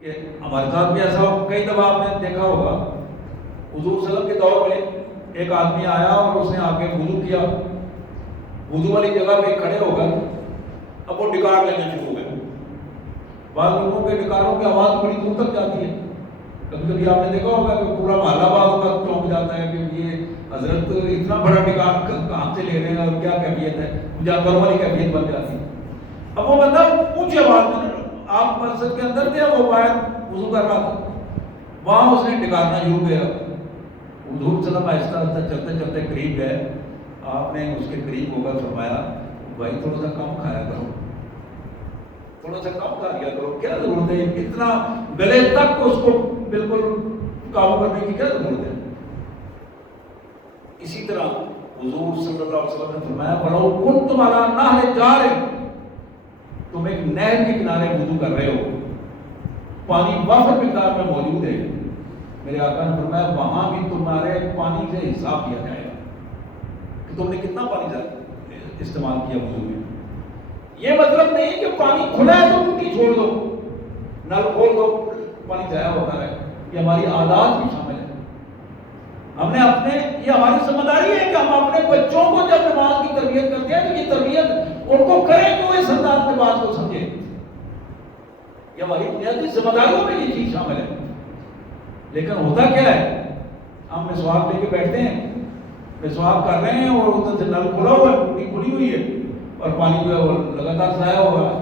کہ ہمارے ساتھ بھی ایسا کئی دفعہ آپ نے دیکھا ہوگا، حضور صلی اللہ علیہ وسلم کے دور میں ایک آدمی آیا اور اس نے آ کے وضو کیا، وضو والی جگہ پہ کھڑے ہو کر اب وہ ڈکار لینے شروع ہو گئے۔ بعض لوگوں کے ڈکاروں کی آواز بڑی دور تک جاتی ہے، کبھی کبھی آپ نے دیکھا ہوگا کہ پورا محلہ بعض کا چونک جاتا ہے کہ یہ حضرت اتنا بڑا ڈکار کہاں سے لے رہے ہیں اور کیا کیفیت ہے، جانوروں والی کیفیت بن جاتی ہے۔ اب وہ بندہ اونچی آواز میں، آپ مسجد کے اندر تھے، وہ باہر وضو کر رہا تھا، وہاں اس نے ڈکارنا شروع کیا۔ حضور صلی اللہ علیہ وسلم آہستہ چلتے چلتے قریب گئے، آپ نے اس کے قریب ہو کر فرمایا بھائی تھوڑا سا کم کھایا کرو، تھوڑا سا کم کھا لیا کرو، کیا ضرورت ہے اتنا گلے تک اس کو بالکل قابو کرنے کی کیا ضرورت ہے۔ اسی طرح حضور صلی اللہ علیہ وسلم نے فرمایا وَلَوْ كُنْتُمْ عَلَىٰ نَهْرِ جَارٍ، تم ایک نہر کے کنارے وضو کر رہے ہو، پانی وافر مقدار میں موجود ہے، میرے آقا نے فرمایا وہاں بھی تمہارے پانی سے حساب کیا جائے گا کہ تم نے کتنا پانی استعمال کیا وضو میں۔ یہ مطلب نہیں کہ پانی کھلا ہے تو ٹوٹی چھوڑ دو، نل کھول دو، پانی ضائع ہوتا رہے، یہ ہماری عادات بھی شامل ہے۔ ہم نے یہ ہماری ذمہ داری ہے کہ ہم اپنے بچوں کو جب نماز کی تربیت کرتے ہیں تو یہ تربیت ان کو کریں کہ وہ اس انداز میں بات کو سمجھے، یہ ہماری بنیادی ذمہ داریوں میں یہ چیز شامل ہے۔ لیکن ہوتا کیا ہے، ہم مسواک لے کے بیٹھتے ہیں، مسواک کر رہے ہیں اور ادھر سے نل کھلا ہوا ہے، ٹوٹی کھلی ہوئی ہے اور پانی جو ہے وہ لگاتار ضائع ہو رہا ہے،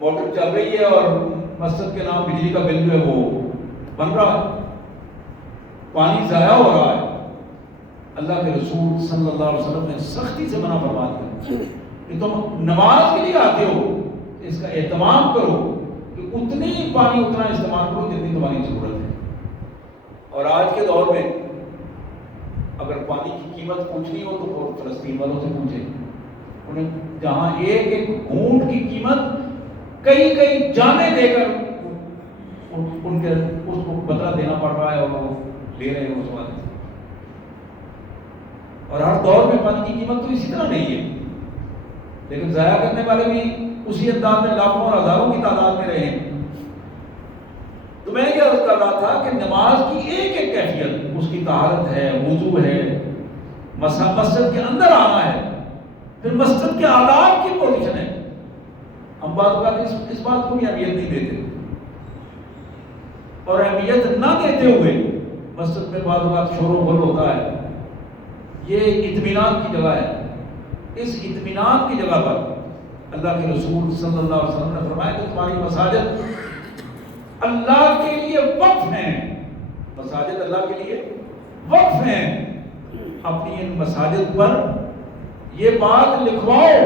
موٹر چل رہی ہے اور مسجد کے نام بجلی کا بل جو ہے وہ بن رہا ہے، پانی ضائع ہو رہا ہے۔ اللہ کے رسول صلی اللہ علیہ وسلم نے سختی سے منع فرما دیا کہ تم نماز کے لیے آتے ہو، اس کا اہتمام کرو کہ اتنی پانی اتنا استعمال کرو جتنی تمہاری ضرورت ہے۔ اور آج کے دور میں اگر پانی کی قیمت پوچھنی ہو تو فلسطین والوں سے پوچھیں، انہیں جہاں ایک ایک گھونٹ کی قیمت کئی کئی جانیں دے کر ان کے اس کو بدلہ دینا پڑ رہا ہے اور وہ لے رہے ہیں اس وقت۔ اور ہر دور میں پانی کی قیمت تو اسی طرح نہیں ہے، لیکن ضائع کرنے والے بھی اسی انداز میں لاکھوں اور ہزاروں کی تعداد میں رہے ہیں۔ تو میں یہ عرض کر رہا تھا کہ نماز کی ایک ایک کیفیت، اس کی طہارت ہے، وضو ہے، مسجد کے اندر آنا ہے، پھر مسجد کے آداب کی پوزیشن ہے۔ ہم بعض اوقات اس بات کو بھی اہمیت نہیں دیتے، اور اہمیت نہ دیتے ہوئے مسجد میں بعض اوقات شور و غل ہوتا ہے۔ یہ اطمینان کی جگہ ہے، اس اطمینان کی جگہ پر اللہ کے رسول صلی اللہ علیہ وسلم نے فرمایا کہ تمہاری مساجد اللہ کے لیے وقف ہیں، مساجد اللہ کے لیے وقف ہیں، اپنی ان مساجد پر یہ بات لکھواؤ،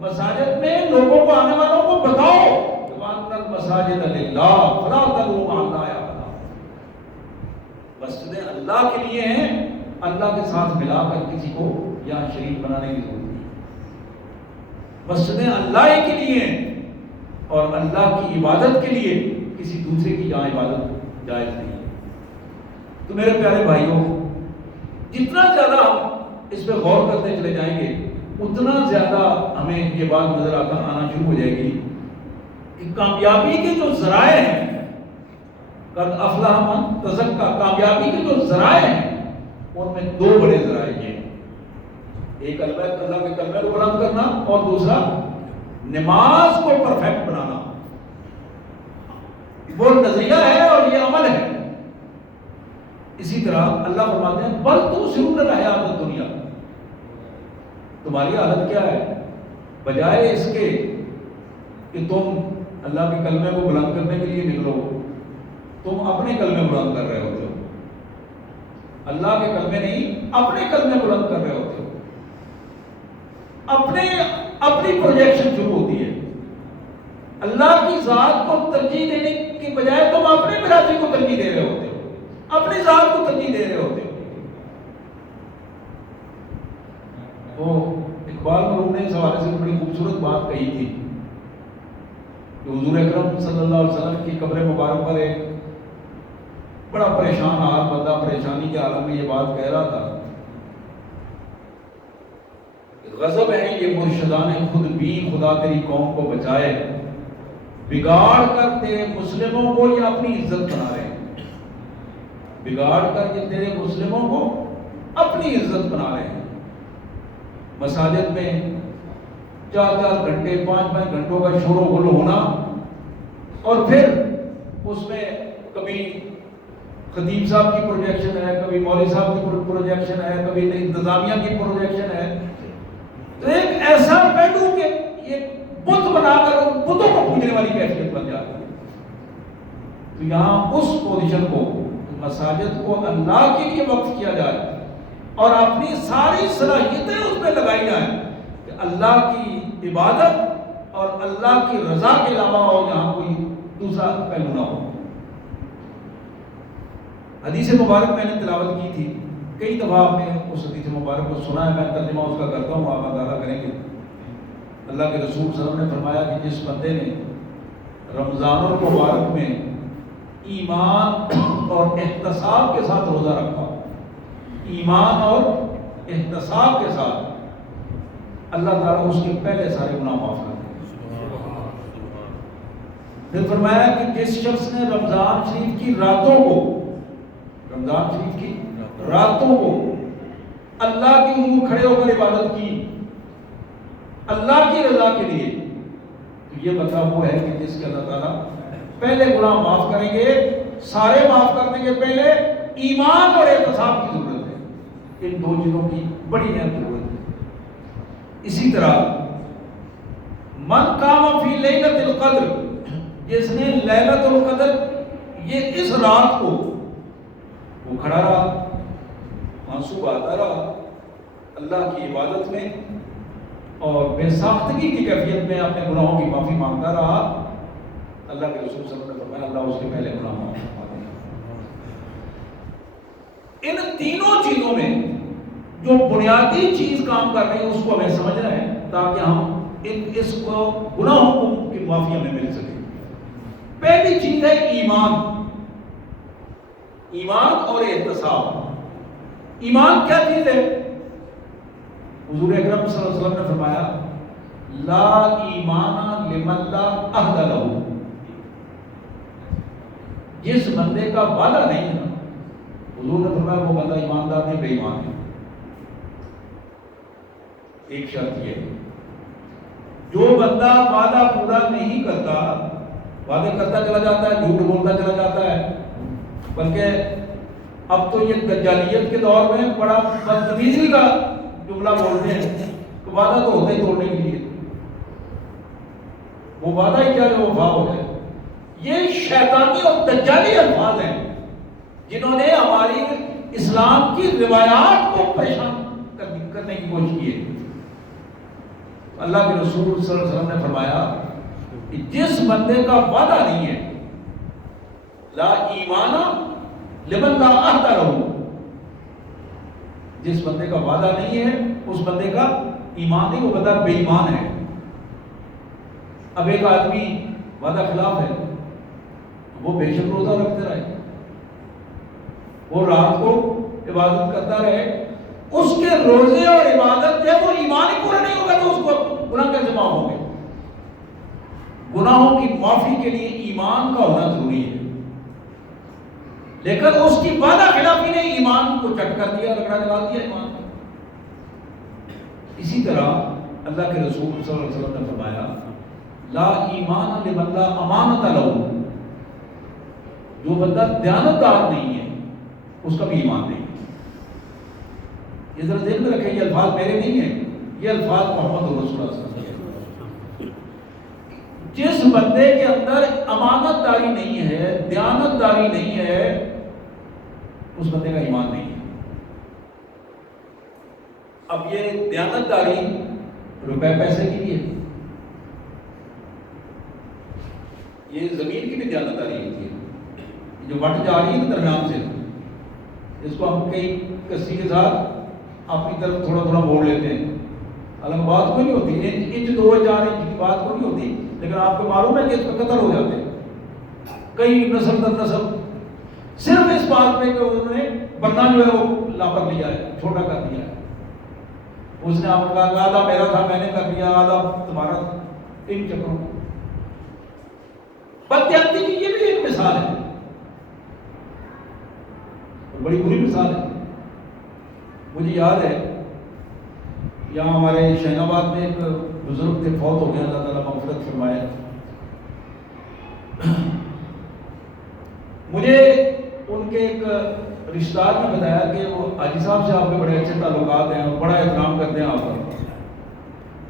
مساجد میں لوگوں کو، آنے والوں کو بتاؤ کہ وَأَنَّ الْمَسَاجِدَ لِلَّهِ فَلَا تَدْعُوا مَعَ اللَّهِ أَحَدًا، مسجدیں اللہ کے لیے ہیں، اللہ کے ساتھ ملا کر کسی کو یہاں شریک بنانے کی ضرورت نہیں۔ مسجدیں اللہ کے لیے ہیں اور اللہ کی عبادت کے لیے کسی دوسرے کی یہاں عبادت جائز نہیں ہے۔ تو میرے پیارے بھائیوں، جتنا زیادہ ہم اس پہ غور کرتے چلے جائیں گے اتنا زیادہ ہمیں یہ بات نظر آنا شروع ہو جائے گی کہ کامیابی کے جو ذرائع ہیں، قد افلح من تزکا، کامیابی کے جو ذرائع ہیں ان میں دو بڑے ذرائع ہیں، ایک اللہ کے کلمے کو بلند کرنا اور دوسرا نماز کو پرفیکٹ بنانا۔ وہ نظریہ ہے اور یہ عمل ہے۔ اسی طرح اللہ فرماتے ہیں بل تؤثرون الحیات الدنیا، تمہاری حالت کیا ہے، بجائے اس کے کہ تم اللہ کے کلمے کو بلند کرنے کے لیے نکلو، تم اپنے کلمے بلند کر رہے ہوتے ہو، اللہ کے کلمے نہیں، اپنے کلمے بلند کر رہے ہوتے ہو، اپنی پروجیکشن شروع ہوتی ہے۔ اللہ کی ذات کو ترجیح دینے کی بجائے تم اپنے برادری کو ترجیح دے رہے ہوتے ہو، اپنی ذات کو ترجیح دے رہے ہوتے ہو۔ تو اقبال مرحوم نے اس حوالے سے بڑی خوبصورت بات کہی تھی کہ حضور اکرم صلی اللہ علیہ وسلم کی قبر مبارک پر ایک بڑا پریشان حال بندہ پریشانی کے عالم میں یہ بات کہہ رہا تھا، غضب ہے یہ مرشدان خود بھی، خدا تیری قوم کو بچائے، بگاڑ کر تیرے مسلموں کو یہ اپنی عزت بنا رہے ہیں، بگاڑ کر یہ تیرے مسلموں کو اپنی عزت بنا رہے ہیں۔ مساجد میں 4 گھنٹے 5 گھنٹوں کا شور و غل ہونا، اور پھر اس میں کبھی خطیب صاحب کی پروجیکشن ہے، کبھی مولوی صاحب کی پروجیکشن ہے، کبھی انتظامیہ کی پروجیکشن ہے، تو ایک ایسا پہلو کہ یہ بت بنا کر ان بتوں کو پوجنے والی کیفیت بن جاتی ہے۔ تو یہاں اس پوزیشن کو، مساجد کو اللہ کے لیے وقف کیا جائے اور اپنی ساری صلاحیتیں اس میں لگائی جائیں کہ اللہ کی عبادت اور اللہ کی رضا کے علاوہ اور یہاں کوئی دوسرا پہلو نہ ہو۔ حدیث مبارک میں نے تلاوت کی تھی، کئی دفعہ آپ نے اس حدیث مبارک کو سنا ہے، میں ترجمہ اس کا کرتا ہوں، آپ اندازہ کریں گے۔ اللہ کے رسول صلی اللہ علیہ وسلم نے فرمایا کہ جس بندے نے رمضان المبارک میں ایمان اور احتساب کے ساتھ روزہ رکھا، ایمان اور احتساب کے ساتھ، اللہ تعالیٰ اس کے پہلے سارے گناہ معاف کر دیں۔ پھر فرمایا کہ جس شخص نے رمضان شریف کی راتوں کو، رمضان شریف کی راتوں کو اللہ کی حضور کھڑے ہو کر عبادت کی اللہ کی رضا کے لیے، تو یہ بندہ وہ ہے کہ جس کے اللہ تعالیٰ پہلے گناہ معاف کریں گے، سارے معاف کرنے کے پہلے ایمان اور احتساب کی ضرورت ہے۔ ان دو چیزوں کی بڑی اہم ضرورت ہے۔ اسی طرح من قام فی لیلۃ القدر، جس نے لیلۃ القدر یہ اس رات کو وہ کھڑا رہا، منصوب آتا رہا اللہ کی عبادت میں اور بے ساختگی کی کیفیت میں اپنے گناہوں کی معافی مانگتا رہا، اللہ کے رسول صلی اللہ علیہ وسلم نے فرمایا اللہ اس کے پہلے گناہ معاف کروا دے گا۔ ان تینوں چیزوں میں جو بنیادی چیز کام کر رہی ہے اس کو ہمیں سمجھنا ہے تاکہ ہم اس کو گناہوں کی معافی ہمیں مل سکے۔ پہلی چیز ہے ایمان، ایمان اور احتساب۔ ایمان کیا چیز ہے؟ حضور اکرم صلی اللہ علیہ وسلم نے فرمایا لا ایمان لمن لا عہد لہ، جس بندے کا وعدہ نہیں ہے، حضور نے فرمایا وہ بندہ ایماندار نہیں، بے ایمان ہے۔ ایک شرط یہ ہے جو بندہ وعدہ پورا نہیں کرتا، وعدے کرتا چلا جاتا ہے، جھوٹ بولتا چلا جاتا ہے، بلکہ اب تو یہ دجالیت کے دور میں بڑا بدتمیزی کا جملہ بولتے ہیں کہ وعدہ تو ہوتا ہی توڑنے کے لیے، وہ وعدہ ہی کیا جو وفا ہو جائے۔ یہ شیطانی اور دجالی الفاظ ہیں جنہوں نے ہماری اسلام کی روایات کو پریشان کرنے کی کوشش کی ہے۔ اللہ کے رسول صلی اللہ علیہ وسلم نے فرمایا کہ جس بندے کا وعدہ نہیں ہے، لا ایمان لمن لا عہد لہ، جس بندے کا وعدہ نہیں ہے اس بندے کا ایمان نہیں، وہ بندہ بے ایمان ہے۔ اب ایک آدمی وعدہ خلاف ہے، وہ بے شک روزہ رکھتے رہے، وہ رات کو عبادت کرتا رہے، اس کے روزے اور عبادت جب وہ ایمان ہی پورا نہیں ہوگا تو اس کو گناہ کیسے معاف ہوں گے؟ گناہوں کی معافی کے لیے ایمان کا ہونا ضروری ہے، لیکن اس کی وعدہ خلافی نے ایمان کو چٹ کر دیا، رگڑا لگا دیا ایمان کا۔ اسی طرح اللہ کے رسول صلی اللہ علیہ وسلم نے فرمایا لا ایمان لمن لا امانت لہ، جو بندہ دیانتدار نہیں ہے اس کا بھی ایمان نہیں ہے۔ یہ ذرا ذہن میں رکھیں، یہ الفاظ میرے نہیں ہیں، یہ الفاظ محمد رسول اللہ صلی اللہ علیہ وسلم کے۔ جس بندے کے اندر امانت داری نہیں ہے، دیانت داری نہیں ہے، اس بندے کا ایمان نہیں ہے۔ اب یہ دیانت داری روپے پیسے کی بھی ہے، یہ زمین کی بھی دیانت داری ہوتی ہے جو بٹ جا رہی ہے نا درمیان سے، اس کو ہم کئی کسی کے ساتھ اپنی طرف تھوڑا تھوڑا موڑ لیتے ہیں، حالانکہ بات کوئی نہیں ہوتی، انچ 2 انچ 4 انچ کی بات کوئی نہیں ہوتی، لیکن آپ کو معلوم ہے کہ اس پہ قتل ہو جاتے ہیں کئی نسل در نسل، صرف اس بات میں کہ انہوں نے بندہ جو ہے وہ لاپر لیا ہے، چھوٹا کر دیا ہے، اس نے آپ کو کہا آدھا میرا تھا میں نے کر دیا، آدھا تمہارا، ان چکروں۔ بددیانتی کی یہ بھی ایک مثال ہے، بڑی بری مثال ہے۔ مجھے یاد ہے یہاں ہمارے شہن آباد میں ایک بزرگ تھے، فوت ہو گئے، اللہ تعالیٰ مغفرت فرمائے۔ مجھے ان کے ایک رشتہ دار نے بتایا کہ وہ حاجی صاحب سے آپ کے بڑے اچھے تعلقات ہیں اور بڑا احترام کرتے ہیں آپ کا۔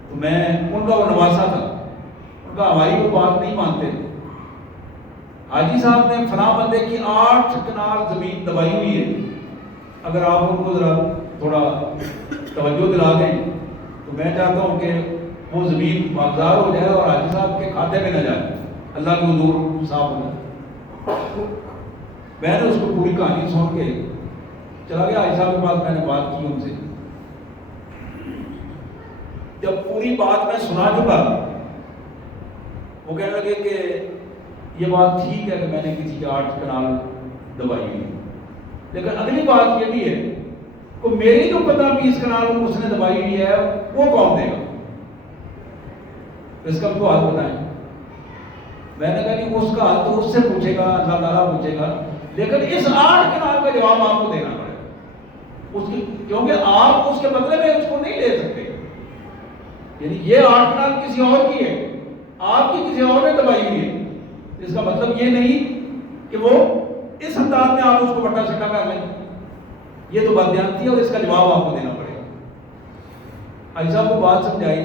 تو میں ان کا وہ نواسا تھا، ان کا ہماری وہ بات نہیں مانتے۔ حاجی صاحب نے فلاں بندے کی 8 کنال زمین دبائی ہوئی ہے، اگر آپ ان کو ذرا تھوڑا توجہ دلا دیں تو میں چاہتا ہوں کہ وہ زمین واگزار ہو جائے اور حاجی صاحب کے کھاتے میں نہ جائے، اللہ کے حضور صاف ہو جائے۔ میں نے اس کو پوری کہانی سن کے چلا گیا حاجی صاحب کے پاس، میں نے بات کی ان سے۔ جب پوری بات میں سنا چکا، وہ کہنے لگے کہ یہ بات ٹھیک ہے کہ میں نے کسی کے 8 کنال دبائی ہوئی، لیکن اگلی بات یہ بھی ہے کہ میری جو 15-20 کنال اس نے دبائی ہوئی ہے وہ کون دے گا؟ اس کا تو حل بتائیں۔ میں نے کہا کہ اس کا حل تو اس سے پوچھے گا، اللہ تعالیٰ پوچھے گا، لیکن اس 8 کنال کا جواب آپ کو دینا پڑے گا اس کی، کیونکہ آپ اس کے بدلے میں اس کو نہیں لے سکتے۔ یعنی یہ 8 کنال کسی اور کی ہے، آپ کی کسی اور نے دبائی ہوئی ہے، اس کا مطلب یہ نہیں کہ وہ اس انداز میں آپ اس کو بٹا سٹا کر لیں۔ یہ تو بددیانتی ہے اور اس کا جواب آپ کو دینا پڑے گا۔ حاجی صاحب کو بات سمجھائی،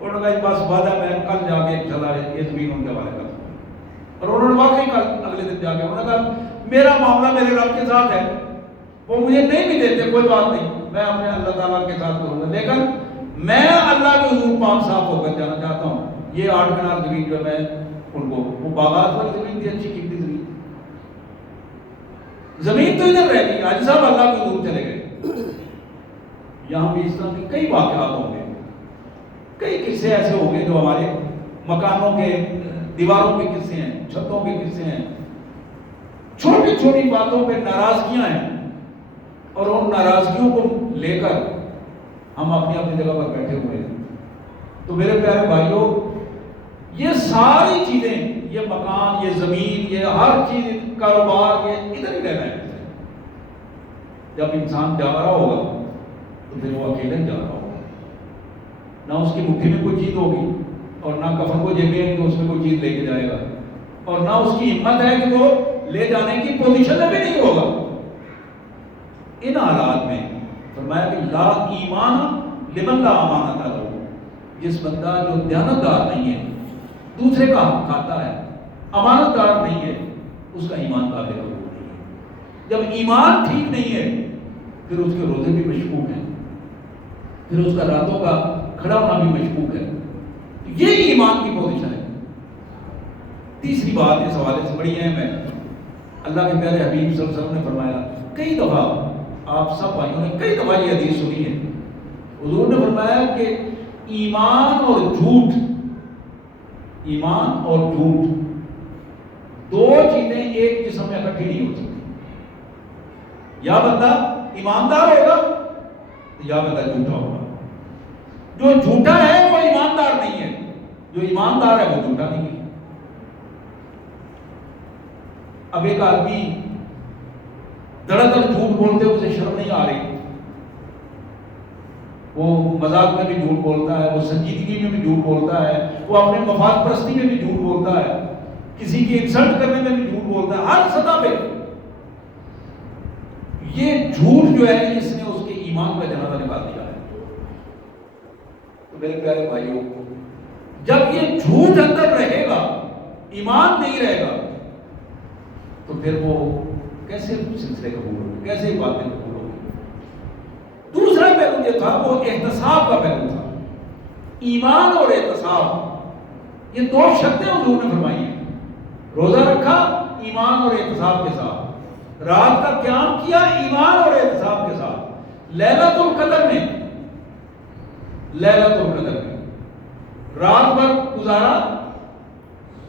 انہوں نے کہا بس وعدہ میں کل جا کے انشاءاللہ یہ زمین ان کے حوالے کرتا ہوں، اور انہوں نے واقعی کل اگلے دن جا کے انہوں نے کہا میرا معاملہ میرے رب کے ساتھ ہے، وہ مجھے نہیں بھی دیتے کوئی بات نہیں، میں اپنے اللہ تعالیٰ کے ساتھ کروں گا، لیکن میں اللہ کے حضور پاک صاف ہو کر جانا چاہتا ہوں۔ یہ 8 کنال زمین جو میں ان کو، وہ باغات والی زمین تھی، اچھی قیمتی زمین تو ادھر رہ گئی، حاجی صاحب اللہ کے حضور چلے گئے۔ یہاں بھی اس طرح کے کئی واقعات ہوں گے، کئی قصے ایسے ہوں گے جو ہمارے مکانوں کے دیواروں کے قصے ہیں، چھتوں کے قصے ہیں، چھوٹی چھوٹی باتوں پہ ناراضگیاں ہیں، اور ان ناراضگیوں کو لے کر ہم اپنی اپنی جگہ پر بیٹھے ہوئے ہیں۔ تو میرے پیارے بھائیوں، یہ ساری چیزیں، یہ مکان، یہ زمین، یہ ہر چیز، کاروبار، یہ ادھر ہی رہنا ہے۔ جب انسان جا رہا ہوگا تو پھر وہ اکیلے جا رہا ہوگا، نہ اس کی مٹھی میں کوئی چیز ہوگی، اور نہ کفن کو جیبیں تو اس میں کوئی چیز لے کے جائے گا، اور نہ اس کی ہمت ہے کہ وہ لے جانے کی پوزیشن میں بھی نہیں ہوگا۔ ان حالات میں فرمایا کہ لا ایمان لمن لا امانت لہ، جس بندہ جو دیانتدار نہیں ہے، دوسرے کا حق کھاتا ہے، امانت دار نہیں ہے، اس کا ایمان قابل قبول نہیں ہے۔ جب ایمان ٹھیک نہیں ہے پھر اس کے روزے بھی مشکوک ہیں، پھر اس کا راتوں کا کھڑا ہونا بھی مشکوک ہے۔ یہ ایمان کی پوزیشن ہے۔ تیسری بات اس حوالے سے بڑی اہم ہے، اللہ کے پیارے حبیب صلی اللہ علیہ وسلم نے فرمایا، کئی دفعہ آپ سب بھائیوں نے کئی دفعہ یہ حدیث سنی ہے، حضور نے فرمایا کہ ایمان اور جھوٹ، ایمان اور جھوٹ دو چیزیں ایک جسم میں اکٹھی نہیں ہو سکتی۔ یا بندہ ایماندار ہوگا یا بندہ جھوٹا ہوگا۔ جو جھوٹا ہے وہ ایماندار نہیں ہے، جو ایماندار ہے وہ جھوٹا نہیں ہے۔ اب ایک آدمی دڑا دڑ جھوٹ بولتے ہوئے اسے شرم نہیں آ رہی، وہ مذاق میں بھی جھوٹ بولتا ہے، وہ سنجیدگی میں بھی جھوٹ بولتا ہے، وہ اپنے مفاد پرستی میں بھی جھوٹ بولتا ہے، کسی کی انسلٹ کرنے میں بھی جھوٹ بولتا ہے، ہر سطح پہ۔ یہ جھوٹ جو ہے اس نے اس کے ایمان کا جنازہ نکال دیا ہے۔ تو میرے پیارے بھائیوں، جب یہ جھوٹ اندر رہے گا، ایمان نہیں رہے گا، تو پھر وہ کیسے سلسلے قبول ہوگی، کیسے باتیں قبول ہوگی۔ دوسرا پہلو یہ تھا، وہ احتساب کا پہلو تھا۔ ایمان اور احتساب، یہ دو شرطیں حضور نے فرمائی ہیں۔ روزہ رکھا ایمان اور احتساب کے ساتھ، رات کا قیام کیا ایمان اور احتساب کے ساتھ، لیلۃ القدر میں رات بھر گزارا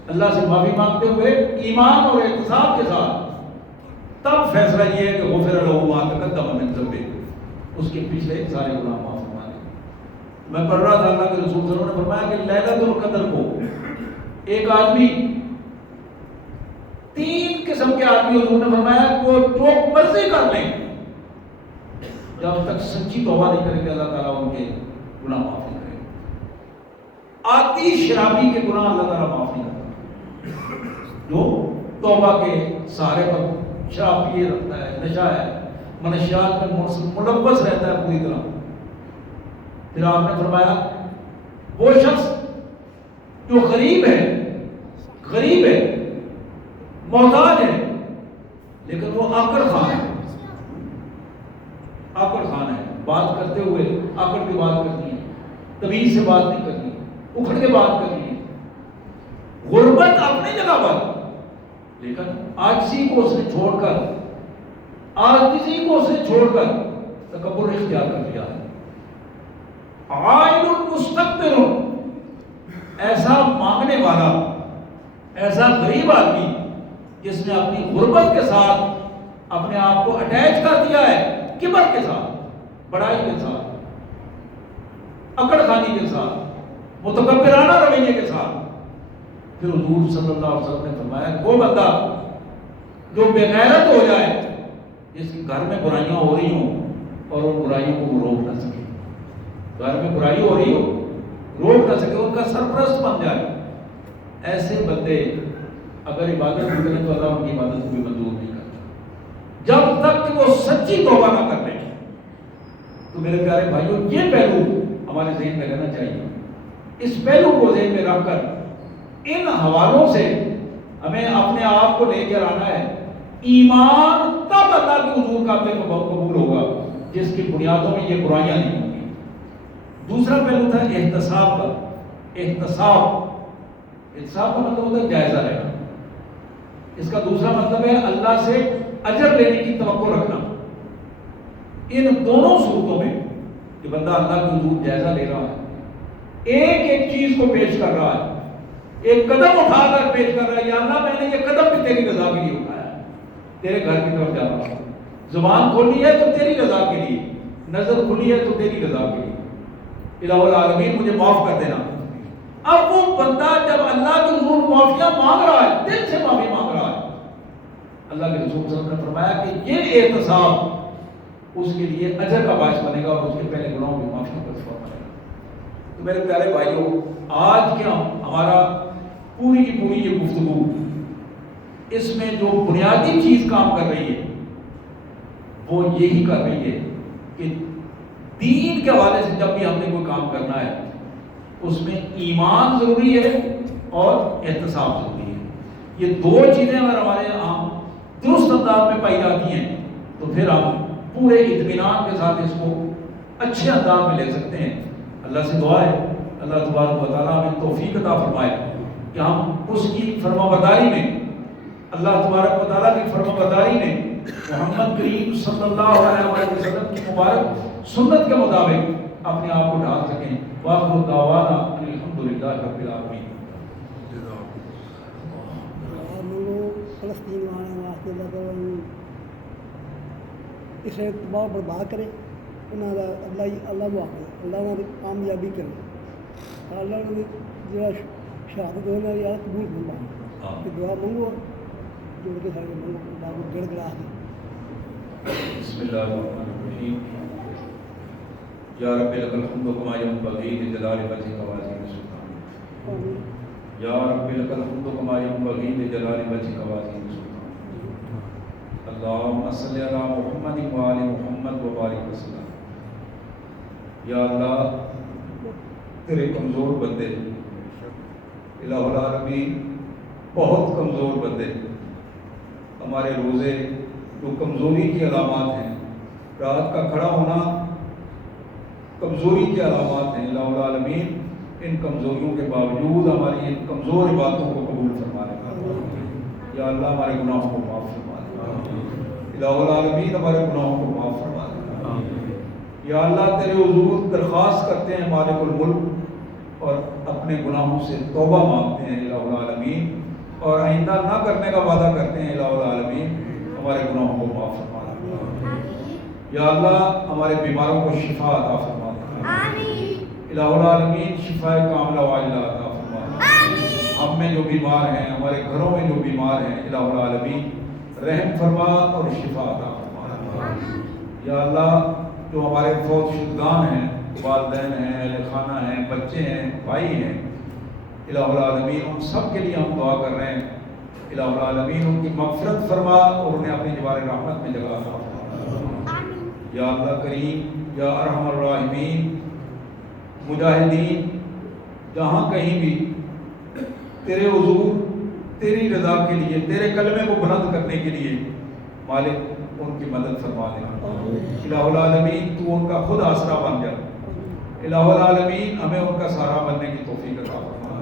اللہ سے معافی مانگتے ہوئے ایمان اور احتساب کے ساتھ، تب فیصلہ یہ ہے کہ غفر لہ ما تقدم من ذنبہ، اس کے پچھلے سارے گناہ معاف فرما دے۔ میں پڑھ رہا تھا، اللہ کے رسول صلی اللہ علیہ وسلم نے فرمایا کہ لیلۃ القدر کو ایک آدمی 3 قسم کے آدمی حضور نے فرمایا وہ جو مرضی کر لیں، جب تک سچی توبہ نہیں کریں گے اللہ تعالیٰ ان کے گناہ معاف نہیں کرے گا۔ آتی شرابی کے گناہ اللہ تعالیٰ معاف نہیں کرتا، جو توبہ کے سہارے پر شراب پیے رکھتا ہے، نشہ ہے، منشیات میں ملوث رہتا ہے پوری طرح۔ پھر آپ نے فرمایا وہ شخص جو غریب ہے محتاج ہے، لیکن وہ آکڑ خان ہے، بات کرتے ہوئے آکڑ کی بات کرنی ہے، تمیز سے بات نہیں کرنی، اکھڑ کے بات کرنی ہے، غربت اپنی جگہ پر، لیکن عاجزی کو اس نے چھوڑ کر تکبر اختیار کر لیا ہے۔ عائل مستكبر، ایسا مانگنے والا، ایسا غریب آدمی جس نے اپنی غربت کے ساتھ اپنے آپ کو اٹیچ کر دیا ہے، کبر کے ساتھ، بڑائی کے ساتھ، اکڑ خانی کے ساتھ، متکبرانہ رویے کے ساتھ۔ پھر حضور صلی اللہ علیہ وسلم نے فرمایا وہ بندہ جو بے غیرت ہو جائے، جس کے گھر میں برائیاں ہو رہی ہوں اور ان برائیوں کو وہ روک نہ سکے، گھر میں برائی ہو رہی ہو روک نہ سکے، ان کا سرپرست بن جائے، ایسے بندے اگر عبادت بھی کریں تو اللہ ان کی عبادت کو بھی منظور نہیں کرتا جب تک کہ وہ سچی توبہ نہ کر لیں۔ تو میرے پیارے بھائیوں، یہ پہلو ہمارے ذہن میں رہنا چاہیے۔ اس پہلو کو ذہن میں رکھ کر ان حوالوں سے ہمیں اپنے آپ کو لے کر آنا ہے۔ ایمان تب اللہ کے حضور کا قبول ہوگا جس کی بنیادوں میں یہ برائیاں نہیں ہوں گی۔ دوسرا پہلو تھا احتساب کا۔ احتساب کا مطلب ہوتا ہے جائزہ لینا۔ اس کا دوسرا مطلب ہے اللہ سے اجر لینے کی توقع رکھنا۔ ان دونوں صورتوں میں کہ بندہ اللہ کے حضور جائزہ لے رہا ہے، ایک چیز کو پیش کر رہا ہے، ایک قدم اٹھا کر پیش کر رہا ہے، یا اللہ میں نے یہ قدم بھی تیری رضا کے لیے اٹھایا ہے، تیرے گھر کی طرف جا رہا ہوں، زبان کھولی ہے تو تیری رضا کے لیے، نظر کھلی ہے تو تیری رضا کے لیے، الہ العالمین مجھے معاف کر دینا۔ اب وہ بندہ جب اللہ کے حضور معافیاں مانگ رہا ہے، دل سے معافی مانگ رہا ہے، اللہ کے رسول صلی اللہ علیہ وسلم نے فرمایا کہ یہ احتساب اس کے لیے اجر کا باعث بنے گا اور اس کے پہلے گناہوں کی معافی کا سبب بنے گا۔ تو میرے پیارے بھائیوں، آج کیا ہمارا پوری کی پوری یہ گفتگو اس میں جو بنیادی چیز کام کر رہی ہے وہ یہی کر رہی ہے کہ دین کے حوالے سے جب بھی ہم نے کوئی کام کرنا ہے اس میں ایمان ضروری ہے اور احتساب ضروری ہے۔ یہ دو چیزیں اگر ہمارے یہاں درست انداز میں پائی جاتی ہیں تو پھر ہم پورے اطمینان کے ساتھ اس کو اچھے انداز میں لے سکتے ہیں۔ اللہ سے دعا ہے اللہ تبارک و تعالیٰ ہمیں توفیق عطا فرمائے کہ ہم اس کی فرما برداری میں، اللہ تبارک و تعالیٰ کی فرما برداری میں محمد کریم صلی اللہ علیہ وسلم کی مبارک سنت کے مطابق اپنے آپ کو ڈھال سکیں۔ وآخر دعوانا الحمدللہ رب العالمین۔ فلسطین واسطے اسے تباہ برباد کرے، انہوں کا اللہ محافظ، اللہ نے کامیابی کرے، اللہ نے جو شہادت ہونا یا قبول فرمائے کہ دعا منگو جوڑ کے سارے منگو بابو گڑ گڑا دے۔ بسم اللہ الرحمن الرحیم۔ یا رب لک الحمد کما ینبغی لجلال وجهک وعظیم سلطانک۔ یا رب لک الحمد کما ینبغی لجلال وجهک وعظیم سلطانک۔ اللہم صلی علی محمد وآل محمد وبارک وسلم۔ یا اللہ تیرے کمزور بندے، الہ العالمین بہت کمزور بندے، ہمارے روزے جو کمزوری کی علامات ہیں، رات کا کھڑا ہونا کمزوری کی علامات ہیں، الہ العالمین ان کمزوریوں کے باوجود ہماری ان کمزور عبادتوں کو قبول فرما لے۔ یا اللہ ہمارے گناہوں کو معاف فرما لے، الہ العالمین ہمارے گناہوں کو معاف فرما لے۔ یا اللہ تیرے حضور درخواست کرتے ہیں مالک الملک اور اپنے گناہوں سے توبہ مانگتے ہیں الہ العالمین، اور آئندہ نہ کرنے کا وعدہ کرتے ہیں الہ العالمین، ہمارے گناہوں کو معاف فرما لے۔ یا اللہ ہمارے بیماروں کو شفا عطا فرما دے، الہ العالمین شفا کاملہ واجلہ عطا فرما دے۔ ہم میں جو بیمار ہیں، ہمارے گھروں میں جو بیمار ہیں، الہ العالمین رحم فرما اور شفا عطا فرما۔ یا اللہ جو ہمارے فوت شدگان ہیں، والدین ہیں، اہل خانہ ہیں، بچے ہیں، بھائی ہیں، الہ العالمین ان سب کے لیے ہم دعا کر رہے ہیں، الہ العالمین ان کی مغفرت فرما اور انہیں اپنی جوار رحمت میں جگہ عطا فرما۔ یا اللہ کریم، یا ارحم الراحمین، مجاہدین جہاں کہیں بھی تیرے حضور، تیری رضا کے لیے، تیرے کلمے کو بلند کرنے کے لیے مالک ان کی مدد فرما دے۔ الہ العالمین تو ان کا خود آسرا بن جا۔ الہ العالمین ہمیں ان کا سہارا بننے کی توفیق عطا فرما،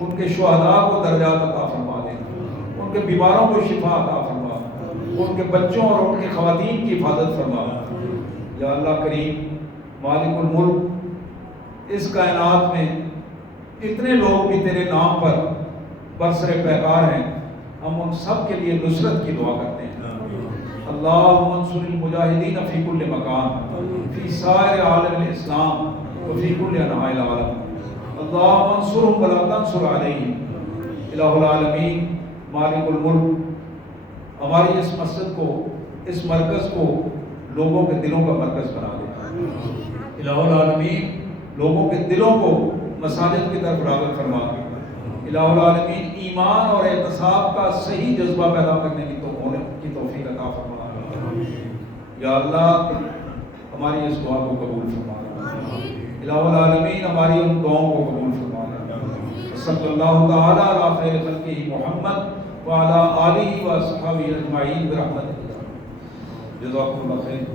ان کے شہداء کو درجات عطا فرما دے، ان کے بیماروں کو شفا عطا فرما، ان کے بچوں اور ان کی خواتین کی حفاظت فرما۔ یا اللہ کریم مالک الملک، اس کائنات میں اتنے لوگ بھی تیرے نام پر برسر پیکار ہیں، ہم ان سب کے لیے نصرت کی دعا کرتے ہیں۔ اللہم انصر المجاہدین فی کل مکان، فی سائر عالم الاسلام وفی کل انحاء العالم، اللہم انصرہم ولا تنصر علیہم۔ الہ العالمین مالک الملک ہماری اس مسجد کو، اس مرکز کو لوگوں کے دلوں کا مرکز بنا دے۔ الہ العالمین لوگوں کے دلوں کو مساجد کی طرف راغب فرما۔ الہ العالمین ایمان اور احتساب کا صحیح جذبہ پیدا کرنے کی توفیق عطا فرما۔ یا اللہ ہماری اس دعا کو قبول فرما۔ الہ العالمین ہماری ان دعاؤں کو قبول فرما۔ صلی اللہ تعالی علی خیر خلقہ محمد وعلی آلہ و اصحابہ اجمعین برحمتہ۔ جزاکم اللہ خیر۔